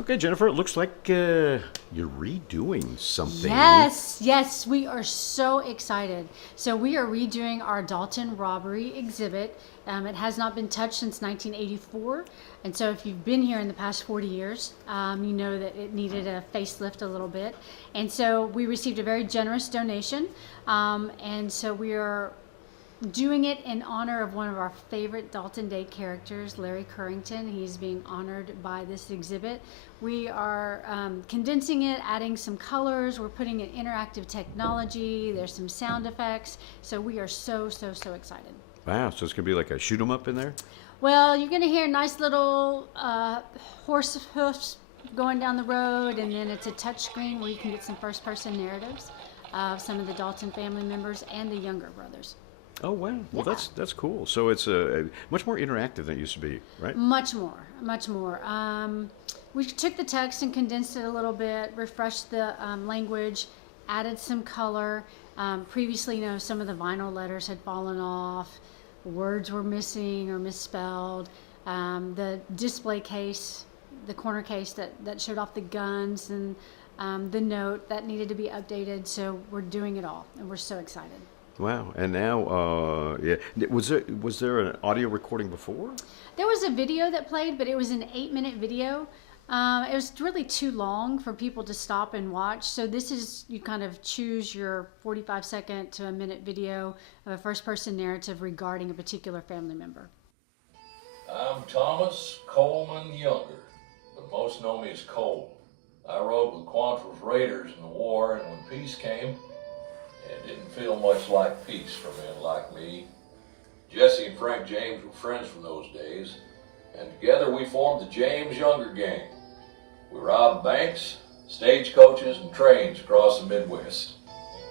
Okay, Jennifer, it looks like you're redoing something. Yes, we are so excited. So we are redoing our Dalton robbery exhibit. It has not been touched since 1984. And so if you've been here in the past 40 years, you know that it needed a facelift a little bit. And so we received a very generous donation. And so we are doing it in honor of one of our favorite Dalton Day characters, Larry Currington. He's being honored by this exhibit. We are condensing it, adding some colors. We're putting in interactive technology. There's some sound effects. So we are so excited. Wow, so it's going to be like a shoot 'em up in there? Well, you're going to hear nice little horse hoofs going down the road, and then it's a touch screen where you can get some first-person narratives of some of the Dalton family members and the younger brothers. Oh, wow. Well, Yeah. that's cool. So it's much more interactive than it used to be, right? Much more. We took the text and condensed it a little bit, refreshed the language, added some color. Previously, some of the vinyl letters had fallen off, words were missing or misspelled. The display case, the corner case that showed off the guns and the note, that needed to be updated. So we're doing it all, and we're so excited. Wow. And now, yeah. Was there an audio recording before? There was a video that played, but it was an 8-minute video. It was really too long for people to stop and watch. So this is, you kind of choose your 45-second to a minute video of a first-person narrative regarding a particular family member. I'm Thomas Coleman Younger, but most know me as Cole. I rode with Quantrill's Raiders in the war, and when peace came, it didn't feel much like peace for men like me. Jesse and Frank James were friends from those days, and together we formed the James Younger Gang. We robbed banks, stagecoaches, and trains across the Midwest.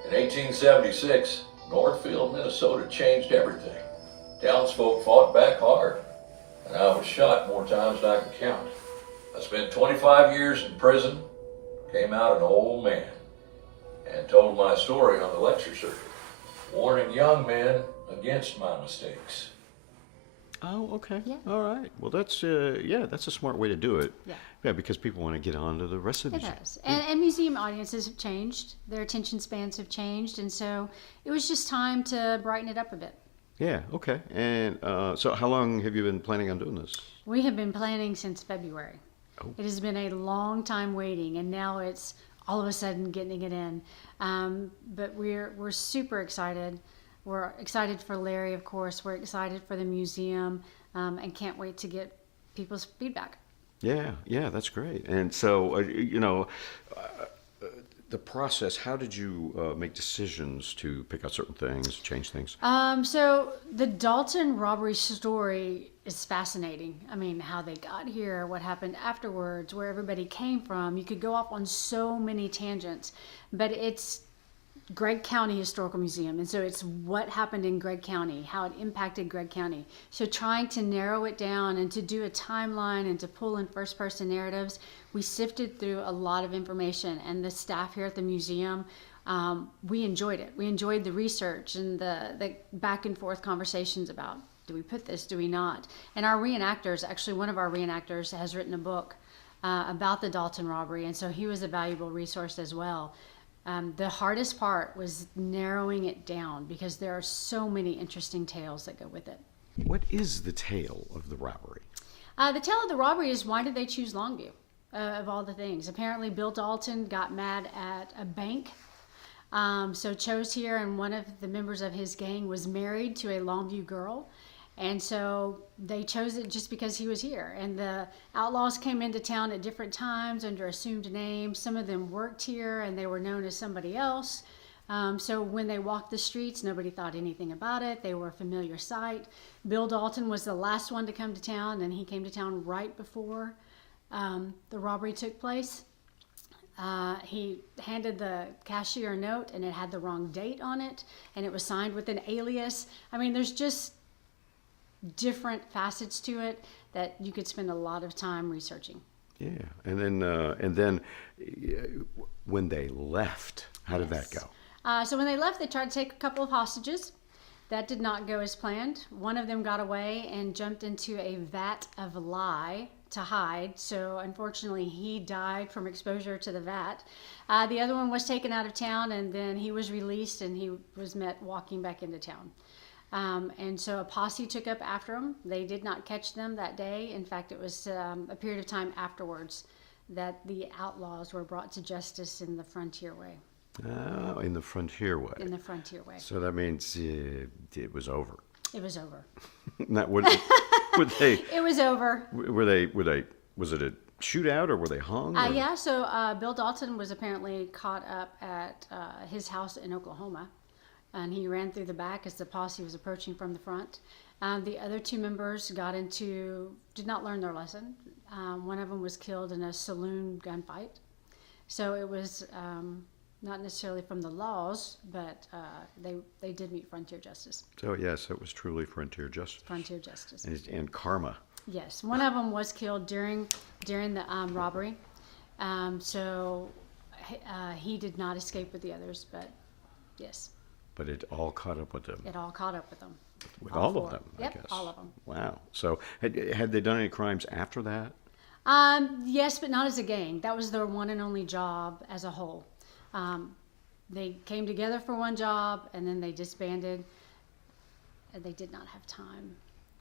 In 1876, Northfield, Minnesota changed everything. Townsfolk fought back hard, and I was shot more times than I can count. I spent 25 years in prison, came out an old man, and told my story on the lecture circuit, warning young men against my mistakes. Oh, okay. Yeah. All right. Well, that's that's a smart way to do it. Yeah. Yeah, because people want to get on to the rest of the It museum. does. And museum audiences have changed. Their attention spans have changed. And so it was just time to brighten it up a bit. Yeah. Okay. And so, how long have you been planning on doing this? We have been planning since February. Oh. It has been a long time waiting, and now it's all of a sudden getting it in. But we're super excited. We're excited for Larry, of course. We're excited for the museum, and can't wait to get people's feedback. Yeah, that's great. And so, the process. How did you make decisions to pick out certain things, change things? So the Dalton robbery story is fascinating. I mean, how they got here, what happened afterwards, where everybody came from. You could go off on so many tangents, but it's Gregg County Historical Museum, and so it's what happened in Gregg County, how it impacted Gregg County. So trying to narrow it down and to do a timeline and to pull in first-person narratives, we sifted through a lot of information, and the staff here at the museum, we enjoyed it. We enjoyed the research and the back and forth conversations about, do we put this, do we not? And our reenactors, actually one of our reenactors has written a book about the Dalton robbery, and so he was a valuable resource as well. The hardest part was narrowing it down because there are so many interesting tales that go with it. What is the tale of the robbery? The tale of the robbery is, why did they choose Longview of all the things? Apparently Bill Dalton got mad at a bank, so chose here, and one of the members of his gang was married to a Longview girl. And so they chose it just because he was here. And the outlaws came into town at different times under assumed names. Some of them worked here and they were known as somebody else. So when they walked the streets, nobody thought anything about it. They were a familiar sight. Bill Dalton was the last one to come to town, and he came to town right before the robbery took place. He handed the cashier a note, and it had the wrong date on it, and it was signed with an alias. I mean, there's just different facets to it that you could spend a lot of time researching. Yeah, and then when they left, how did that go? So when they left, they tried to take a couple of hostages. That did not go as planned. One of them got away and jumped into a vat of lye to hide. So unfortunately, he died from exposure to the vat. The other one was taken out of town, and then he was released, and he was met walking back into town. And so a posse took up after him. They did not catch them that day. In fact, it was a period of time afterwards that the outlaws were brought to justice in the Frontier Way. Oh, in the Frontier Way. In the Frontier Way. So that means it was over. It was over. Not would they? It was over. Were they? Was it a shootout or were they hung? Or? Yeah, so Bill Dalton was apparently caught up at his house in Oklahoma, and he ran through the back as the posse was approaching from the front. The other two members did not learn their lesson. One of them was killed in a saloon gunfight. So it was not necessarily from the laws, but they did meet frontier justice. So yes, it was truly frontier justice. Frontier justice. And karma. Yes, one of them was killed during the robbery. So he did not escape with the others, but yes. But it all caught up with them. It all caught up with them. With all four. of them, Yep, I guess. all of them. Wow. So had they done any crimes after that? Yes, but not as a gang. That was their one and only job as a whole. They came together for one job, and then they disbanded. And they did not have time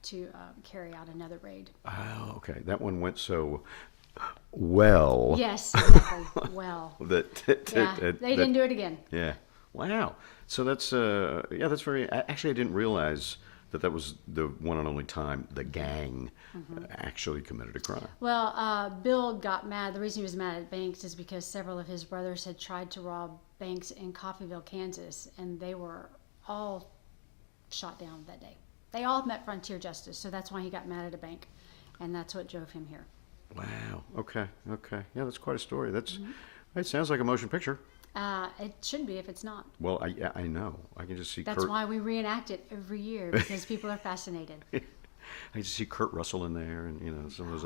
to carry out another raid. Oh, okay. That one went so well. Yes, exactly. Well, they didn't do it again. Yeah. Wow. So that's that's very. Actually, I didn't realize that was the one and only time the gang actually committed a crime. Well, Bill got mad. The reason he was mad at banks is because several of his brothers had tried to rob banks in Coffeyville, Kansas, and they were all shot down that day. They all met frontier justice, so that's why he got mad at a bank, and that's what drove him here. Wow. Okay. Yeah, that's quite a story. It sounds like a motion picture. It should be if it's not. Well, I know. I can just see That's Kurt. why we reenact it every year, because people are fascinated. I just see Kurt Russell in there, and some of those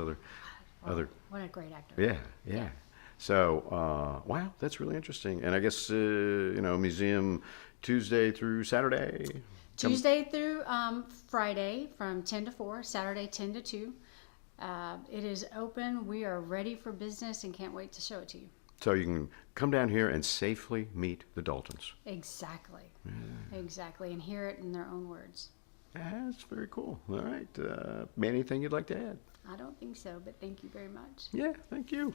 other. What a great actor. Yeah. So, wow, that's really interesting. And I guess museum Tuesday through Saturday. Tuesday through Friday from 10 to 4, Saturday 10 to 2. It is open. We are ready for business and can't wait to show it to you. So you can come down here and safely meet the Daltons. Exactly. Exactly. And hear it in their own words. That's very cool. All right. Anything you'd like to add? I don't think so, but thank you very much. Yeah, thank you.